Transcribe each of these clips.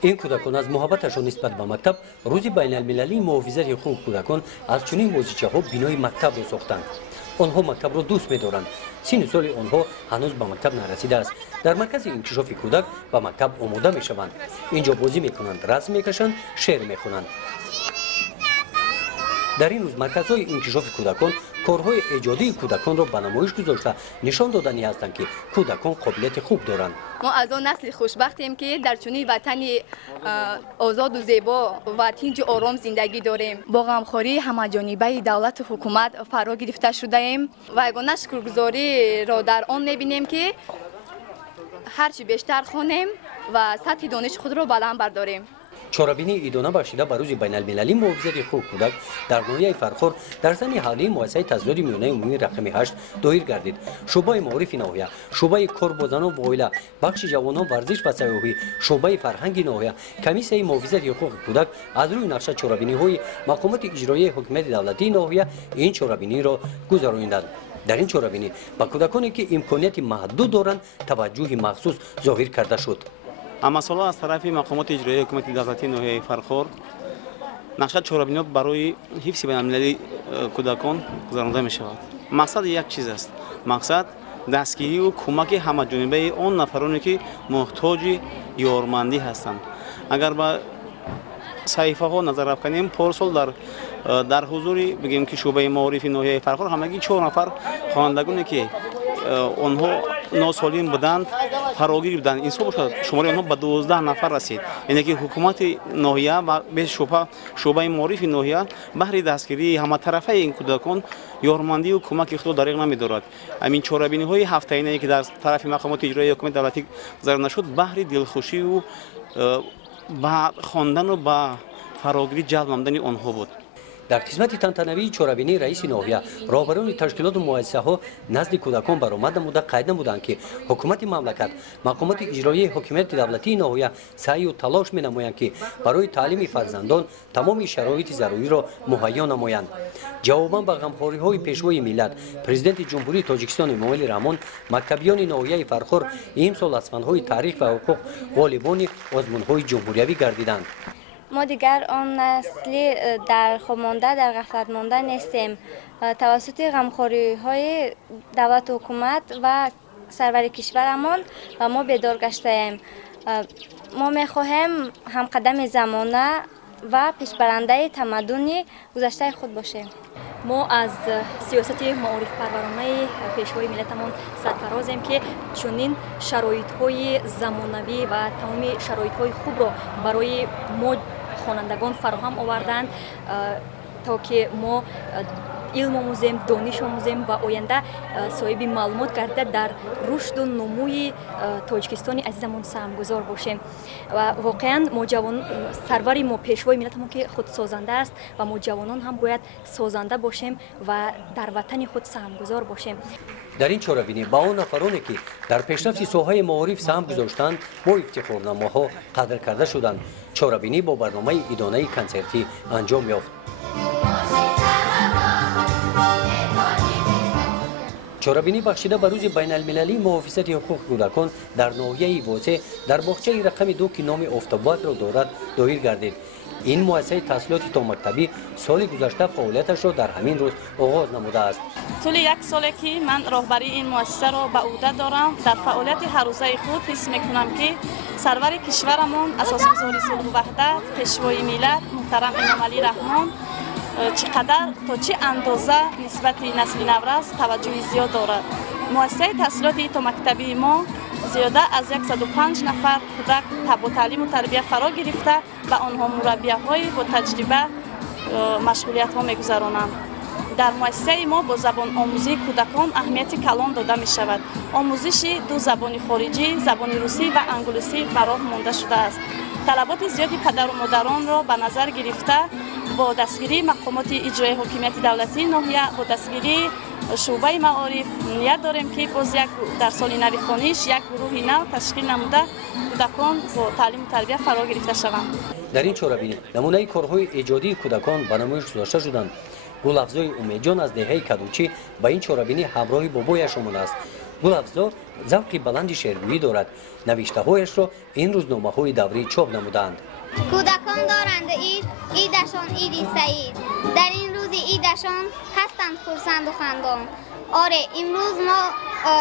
این کودکان از محبتشان نسبت به مکتب روز بین المللی محافظت حقوق کودکان از چنین موضوعچه ها بنای مکتب را ساختند. آنها مکتب را دوست می‌دارند. سن سال آنها هنوز به مکتب نرسیده است. در مرکز انکشاف کودک به مکتب آماده می‌شوند. اینجا بازی می‌کنند، رسم می‌کشند، شعر می‌خوانند. در این روز مرکزهای انکشاف کودکان کارهای ایجادی کودکان را به نمایش گذاشته نشان دادنی هستند که کودکان قابلیت خوب دارند. ما از آن نسل خوشبختیم که در چنین وطنی آزاد و زیبا و تنج و آرام زندگی داریم. با غمخواری همه‌جانبه دولت و حکومت فرا گرفته شده ایم و یگانه شکرگزاری را در آن می‌بینیم که هرچی بیشتر خوانیم و سطح دانش خود را بلند برداریم. چاره‌بینی ادامه بخشیده بر روز بین المللی محافظت حقوق کودک در ناحیه فرخار در زمین حالی مؤسسه تسهیلات میانه عمومی رقم 8 دایر گردید. شعبه معارف ناحیه، شعبه کار با زنان و عائله، بخش جوانان ورزش و سیاحی، شعبه فرهنگ ناحیه، کمیسیون محافظت حقوق کودک از روی نقشه چاره‌بینی‌های مقامات اجرایی حکومت دولتی ناحیه این چاره‌بینی را گذراندند. در این چاره‌بینی با کودکانی که امکانات محدود دارند توجه مخصوص ظاهر کرده شد. اما سالا از طرف مقامات اجرایی حکومت دولتی ناحیه فرخار نقشه چاره‌بینی برای حفظ بین‌المللی کودکان گذرانده می شود. مقصد یک چیز است. مقصد دستگیری و کمک همه‌جانبه آن نفرانی که محتاج یارمندی هستند. اگر با صحیفه ها نظر افکنیم پارسال در حضور بگیم که شعبه معارف ناحیه فرخار همگی 4 نفر خوانندگانی که آنها ناسالم بودند فراگیر بودند. این سال شماره آنها به 12 نفر رسید. یعنی که حکومت ناحیه و به شعبه معارف ناحیه بهر دستگیری همه طرفه این کودکان یارمندی و کمک خود دریغ نمی‌دارد. همین چاره‌بینی‌های هفته‌ای که در طرف مقامات اجرایی حکومت دولتی گذرانده شد بهر دلخوشی و با خواندن و با فراگیری جلب نمودن آنها بود. در قسمت تنتنوی چاره‌بینی رئیس ناحیه رهبران تشکیلات و مؤسسه‌ها نزد کودکان برآمد نموده قید نمودند که حکومت مملکت مقامات اجرایی حکومت دولتی ناحیه سعی و تلاش می‌نمایند که برای تعلیم فرزندان تمام شرایط ضروری را مهیا نمایند. جواباً به غمخوری‌های پیشوای ملت پرزیدنت جمهوری تاجیکستان امومال رحمان مکتبیان ناحیه فرخار امسال از فن‌های تاریخ و حقوق غالبان آزمون‌های جمهوریوی گردیدند. ما دیگر آن نسلی در خواب مانده در غفلت مانده نیستیم. توسط غمخوری‌های دولت و حکومت و سرور کشورمان ما بیدار گشته ایم. ما می‌خواهیم هم قدم زمانه و پیشبرنده تمدن گذشته خود باشیم. ما از سیاست معارف پرورانه پیشوای ملتمان سرفرازیم که چنین شرایط‌های زمانوی و تمام شرایط‌های خوب را برای ما خوانندگان فراهم آوردند تا که ما علم آموزیم، دانش آموزیم و آینده صاحب معلومات گردد در رشد و نموی تاجیکستان عزیزمون سهمگذار باشیم. و واقعا ما جوان سرور ما پیشوای ملتمون که خود سازنده است و ما جوانان هم باید سازنده باشیم و در وطن خود سهمگذار باشیم. در این چاره‌بینی با آن نفرانی که در پیشرفت ساحه معارف سهم گذاشتند با افتخارنامه‌ها قدر کرده شدند. چاره‌بینی با برنامه ادانه کنسرتی انجام یافت. چاره‌بینی بخشیده به روز بین المللی محافظت حقوق کودکان در ناحیه واسه در باغچه رقم 2 که نام آفتاباد را دارد دایر گردید. این مؤسسه تحصیلات تا مکتبی سال گذشته فعالیتش را در همین روز آغاز نموده است. طول یک سالی که من راهبری این مؤسسه را به عهده دارم، در فعالیت هر روزه خود حس می‌کنم که سرور کشورمان اساسگزار صلح و وحدت پیشوای ملت محترم امامعلی رحمان چقدر تا چه اندازه نسبت نسل نورس توجه زیاد دارد. مؤسسه تحصیلات تا مکتبی ما زیاده از 105 نفر کودک با تعلیم و تربیت فرا گرفته و آنها مربی‌های با تجربه مشغولیت‌ها می‌گذرانند. در مؤسسه ما با زبان آموزی کودکان اهمیت کلان داده می شود. آموزش 2 زبان خارجی، زبان روسی و انگلیسی براه مانده شده است. طلبات زیادی پدر و مادران را به نظر گرفته با دستگیری مقامات اجرایی حکومت دولتی ناحیه با دستگیری شعبه معارف نیت داریم که باز در سال نوی خوانش یک گروه نو تشکیل نموده کودکان با تعلیم و تربیت فرا گرفته شوند. در این چاره‌بینی نمونه کارهای ایجادی کودکان به نمایش گذاشته شدند. گلافزای امیدجان از دهه کدوچی با این چاره‌بینی همراه بابایش آمده است. گل‌افزا ذوقی بلند شعرگویی دارد. نوشته‌هایش را این روزنامه‌های دوری چاپ نمودند. کودکان دارند عید، عیدشان عیدی سعید. در این روز عیدشان هستند خرسند و خندان. آره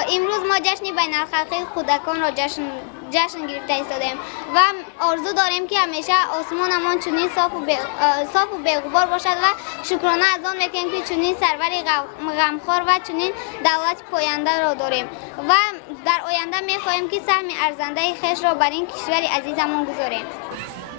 امروز ما جشن بین الخلقی کودکان را جشن گرفته ایستادیم و آرزو داریم که همیشه آسمانمان چنین صاف و بی‌غبار باشد و شکرانه از آن میکنیم که چنین سروری غمخوار و چنین دولت پاینده را داریم و در آینده میخواهیم که سهم ارزنده خویش را بر این کشور عزیزمان گذاریم.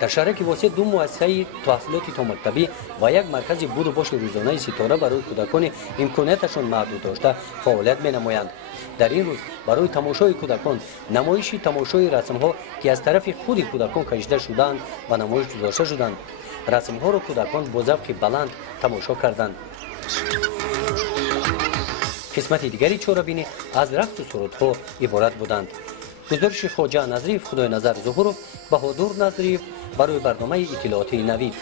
در شهر واسه دو مؤسسه تحصیلاتی تا مکتبی و یک مرکز بود و باش روزانه ستاره برای کودکان امکاناتشان محدود داشته فعالیت می‌نمایند. در این روز برای تماشای کودکان نمایشی تماشای رسم‌ها که از طرف خود کودکان کشیده شدند و نمایش گذاشته شدند. رسم‌ها را کودکان با ذوق بلند تماشا کردند. قسمت دیگری چهاربینی از رقص و سرودها عبارت بودند. گزارش خواجه نظریف، خدای نظر ظهورов، بهادر نظریف برای برنامه اطلاعاتی نوید.